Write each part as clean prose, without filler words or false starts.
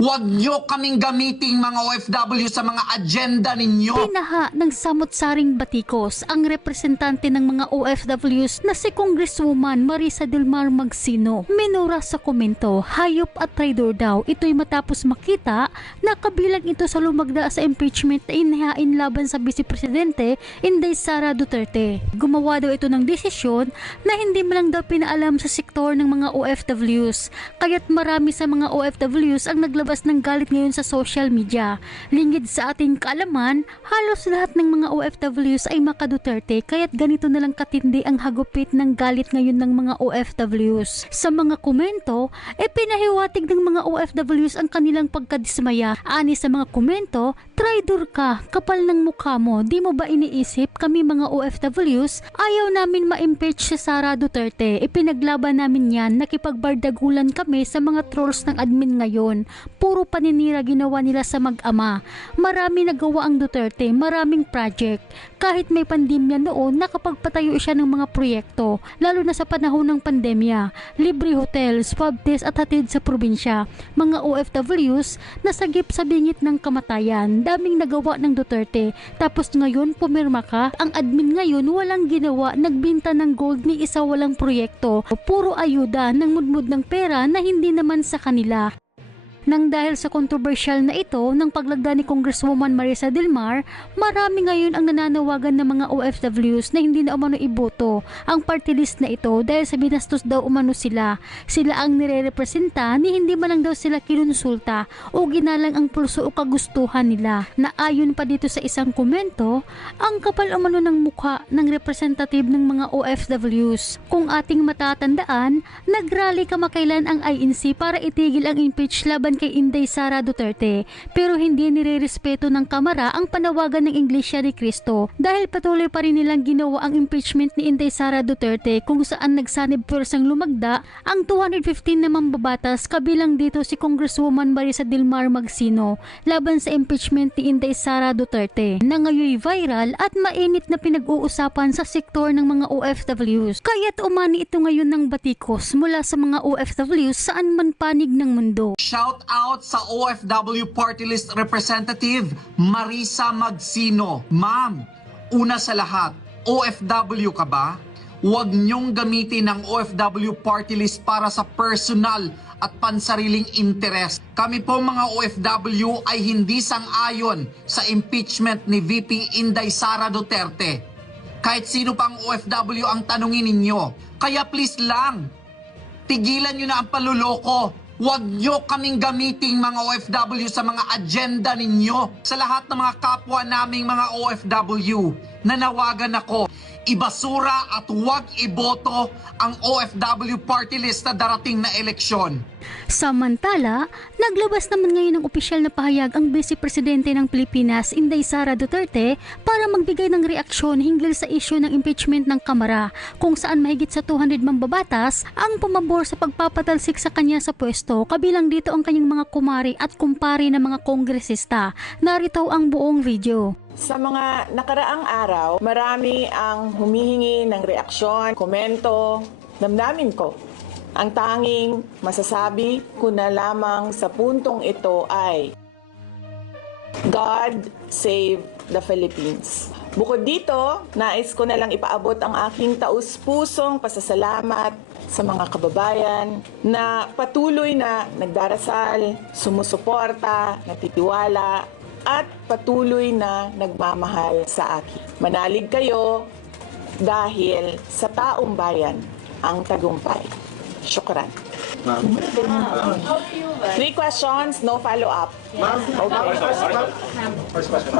Huwag nyo kaming gamiting mga OFW sa mga agenda ninyo. Pinaha ng samot-saring batikos ang representante ng mga OFWs na si Congresswoman Marisa Del Mar Magsino. Minura sa komento, hayop at traidor daw. Ito'y matapos makita na kabilang ito sa lumagda sa impeachment na inihain laban sa Vice Presidente Inday Sara Duterte. Gumawa daw ito ng desisyon na hindi man lang daw pinaalam sa sektor ng mga OFWs. Kaya't marami sa mga OFWs ang naglabas ng galit ngayon sa social media. Lingid sa ating kaalaman, halos lahat ng mga OFWs ay maka-Duterte, kaya't ganito na lang katindi ang hagupit ng galit ngayon ng mga OFWs. Sa mga komento, pinahiwatig ng mga OFWs ang kanilang pagkadismaya. Ani sa mga komento, traidor ka, kapal ng mukha mo, di mo ba iniisip kami mga OFWs, ayaw namin ma-impeach si Sara Duterte, ipinaglaban namin yan, nakipagbardagulan kami sa mga trolls ng admin ngayon. Puro paninira ginawa nila sa mag-ama. Marami nagawa ang Duterte, maraming project. Kahit may pandemya noon, nakapagpatayo siya ng mga proyekto, lalo na sa panahon ng pandemya. Libre hotel, swab test at hatid sa probinsya. Mga OFWs nasagip sa bingit ng kamatayan. Daming nagawa ng Duterte. Tapos ngayon, pumirma ka. Ang admin ngayon, walang ginawa, nagbinta ng gold ni isa walang proyekto. Puro ayuda ng mudmud ng pera na hindi naman sa kanila. Nang dahil sa kontrobersyal na ito ng paglagda ni Congresswoman Marisa Del Mar, marami ngayon ang nananawagan ng mga OFWs na hindi na umano iboto ang party list na ito dahil sa binastos daw umano sila. Sila ang nire-representa ni hindi man lang daw sila kinonsulta o ginalang ang pulso o kagustuhan nila. Na ayon pa dito sa isang komento, ang kapal umano ng mukha ng representative ng mga OFWs. Kung ating matatandaan, nagrally kamakailan ang INC para itigil ang impeach laban kay Inday Sara Duterte, pero hindi nirerespeto ng Kamara ang panawagan ng Iglesia ni Cristo dahil patuloy pa rin nilang ginawa ang impeachment ni Inday Sara Duterte kung saan nagsanib puwersang lumagda ang 215 na mambabatas, kabilang dito si Congresswoman Marisa Del Mar Magsino laban sa impeachment ni Inday Sara Duterte na ngayon viral at mainit na pinag-uusapan sa sektor ng mga OFWs. Kaya't umani ito ngayon ng batikos mula sa mga OFWs saan man panig ng mundo. Shout out sa OFW Party List Representative Marisa Magsino. Ma'am, una sa lahat, OFW ka ba? Huwag niyong gamitin ang OFW Party List para sa personal at pansariling interes. Kami po mga OFW ay hindi sang-ayon sa impeachment ni VP Inday Sara Duterte. Kahit sino pang OFW ang tanungin ninyo. Kaya please lang, tigilan nyo na ang paluloko. Huwag nyo kaming gamiting mga OFW sa mga agenda ninyo. Sa lahat ng mga kapwa naming mga OFW, nanawagan ako, ibasura at huwag iboto ang OFW party list na darating na eleksyon. Samantala, naglabas naman ngayon ng opisyal na pahayag ang Vice Presidente ng Pilipinas, Inday Sara Duterte, para magbigay ng reaksyon hinggil sa isyu ng impeachment ng Kamara, kung saan mahigit sa 200 mambabatas ang pumabor sa pagpapatalsik sa kanya sa pwesto, kabilang dito ang kanyang mga kumari at kumpari na mga kongresista. Narito ang buong video. Sa mga nakaraang araw, marami ang humihingi ng reaksyon, komento, damdamin ko. Ang tanging masasabi ko na lamang sa puntong ito ay God save the Philippines. Bukod dito, nais ko na lang ipaabot ang aking taus-pusong pasasalamat sa mga kababayan na patuloy na nagdarasal, sumusuporta, natitiwala, at patuloy na nagmamahal sa akin. Manalig kayo dahil sa taong bayan ang tagumpay. Shukran. Three questions, no follow-up. Okay. First question.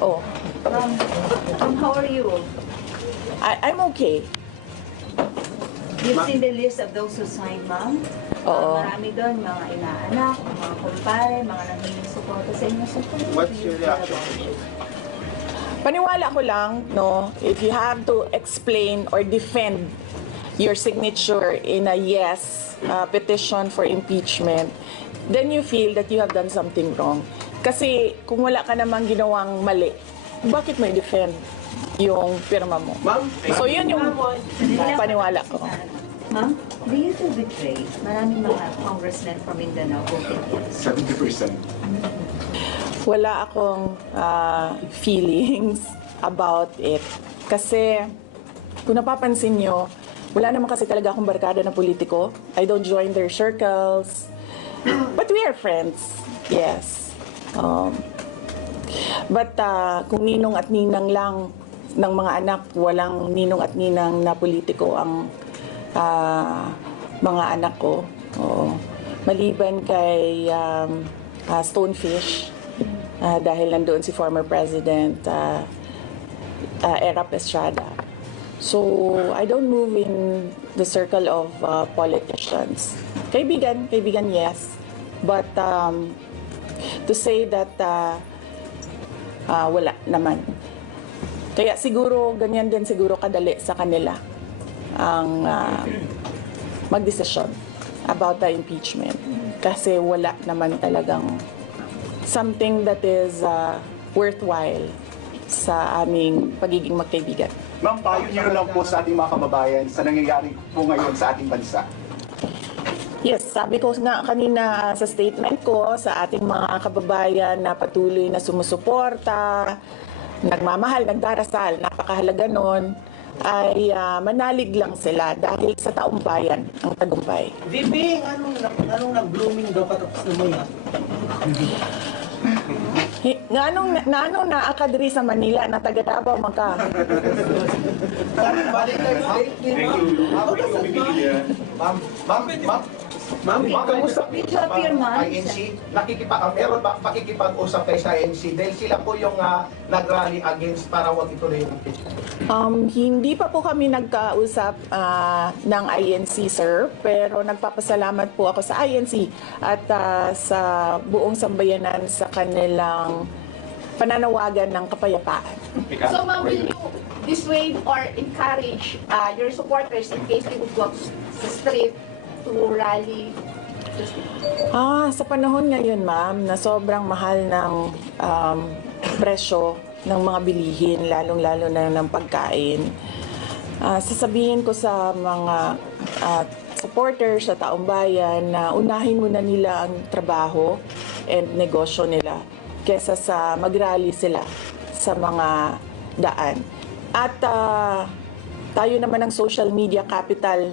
Oh, How are you? I'm okay. You've seen the list of those who signed, ma'am? Oo. Marami doon, mga inaanak, mga kumpare, mga nangingin suporta sa inyo. So, What's your reaction? Paniwala ko lang, no, if you have to explain or defend your signature in a yes petition for impeachment, then you feel that you have done something wrong. Kasi kung wala ka namang ginawang mali, bakit mo i-defend yung pirma mo? So yun yung paniwala ko. Ma'am, do you feel betrayed? Maraming mga congressmen from Mindanao voted yes. 70%. Wala akong feelings about it. Kasi kung napapansin nyo, wala naman kasi talaga akong barkada na politiko. I don't join their circles. But we are friends. Yes. But kung ninong at ninang lang ng mga anak, walang ninong at ninang na politiko ang mga anak ko. Oo. Maliban kay Stonefish, dahil nandoon si former President Erap Estrada. So, I don't move in the circle of politicians. Kaibigan, yes. But to say that wala naman. Kaya siguro, ganyan din siguro kadali sa kanila ang magdesisyon about the impeachment. Kasi wala naman talagang something that is worthwhile sa aming pagiging magkaibigan. Ma'am, payo niyo lang po sa ating mga kababayan sa nangyayari po ngayon sa ating bansa. Yes, sabi ko nga kanina sa statement ko sa ating mga kababayan na patuloy na sumusuporta, nagmamahal, nagdarasal, napakahalaga nun, ay manalig lang sila dahil sa taong bayan ang tagumpay. VP, anong nag-blooming daw katapos na mga? Nganong naaka diri sa Manila na taga Davao man ka? Ma'am, kamusta po Picture sa ma'am. INC? Meron ba pakikipag-usap kayo sa INC? Dahil sila po yung nag-rally against para wag ituloy yung impeachment. Hindi pa po kami nagkausap ng INC, sir. Pero nagpapasalamat po ako sa INC at sa buong sambayanan sa kanilang pananawagan ng kapayapaan. So, ma'am, will you dissuade or encourage your supporters in case they would go sa street to rally? Sa panahon ngayon, ma'am, na sobrang mahal ng presyo ng mga bilihin, lalong-lalo na ng pagkain, sasabihin ko sa mga supporters sa taong bayan na unahin muna nila ang trabaho and negosyo nila kesa sa mag-rally sila sa mga daan. At tayo naman ang social media capital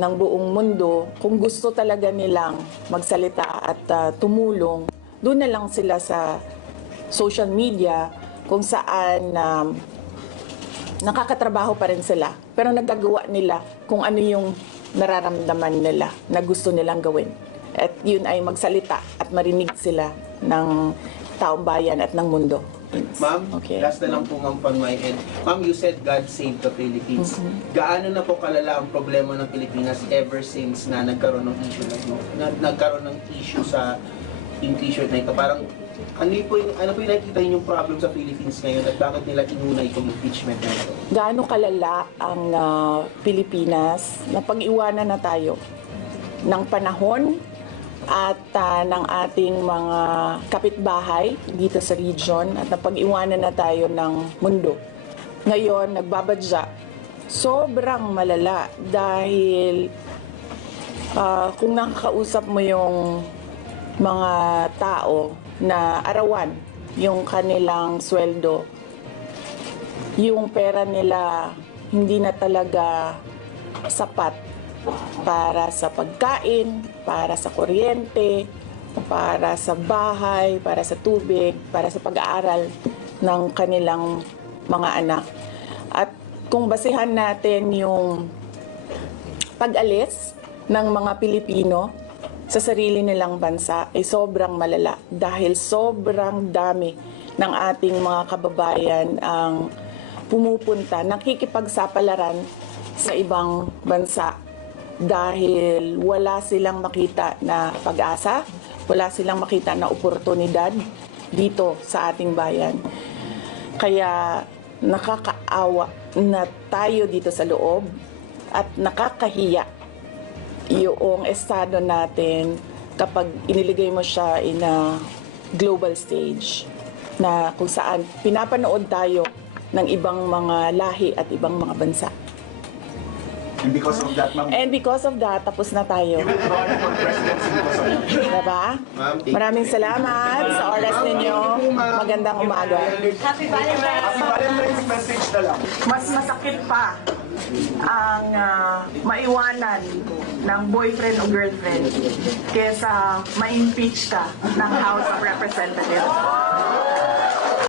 ng buong mundo. Kung gusto talaga nilang magsalita at tumulong, doon na lang sila sa social media kung saan nakakatrabaho pa rin sila. Pero nagagawa nila kung ano yung nararamdaman nila na gusto nilang gawin. At yun ay magsalita at marinig sila ng taong bayan at ng mundo. Ma'am, Okay. last na lang po ng on my end. Ma'am, you said God save the Philippines. Gaano na po kalala ang problema ng Pilipinas ever since na nagkaroon ng issue nagkaroon ng issue sa yung t-shirt na ito? Parang ano po yung nakikita yung problem sa Philippines ngayon at bakit nila inuna itong impeachment na ito? Gaano kalala ang Pilipinas na pag-iwanan na tayo ng panahon at ng ating mga kapitbahay dito sa region at napag-iwanan na tayo ng mundo. Ngayon, nagbabadya. Sobrang malala dahil kung nakakausap mo yung mga tao na arawan yung kanilang sweldo, yung pera nila hindi na talaga sapat para sa pagkain, para sa kuryente, para sa bahay, para sa tubig, para sa pag-aaral ng kanilang mga anak. At kung basehan natin yung pag-alis ng mga Pilipino sa sarili nilang bansa ay sobrang malala dahil sobrang dami ng ating mga kababayan ang pumupunta, nakikipagsapalaran sa ibang bansa dahil wala silang makita na pag-asa, wala silang makita na oportunidad dito sa ating bayan. Kaya nakakaawa na tayo dito sa loob at nakakahiya yung estado natin kapag iniligay mo siya in a global stage na kung saan pinapanood tayo ng ibang mga lahi at ibang mga bansa. And because of that, ma'am, And because of that, tapos na tayo. you will run for presidency because of that. Diba? Ma'am, thank Maraming you. salamat sa oras ninyo. Magandang umaga. Happy Valentine's! Happy Valentine's message na lang. Mas masakit pa ang maiwanan ng boyfriend o girlfriend kesa ma-impeach ka ng House of Representatives.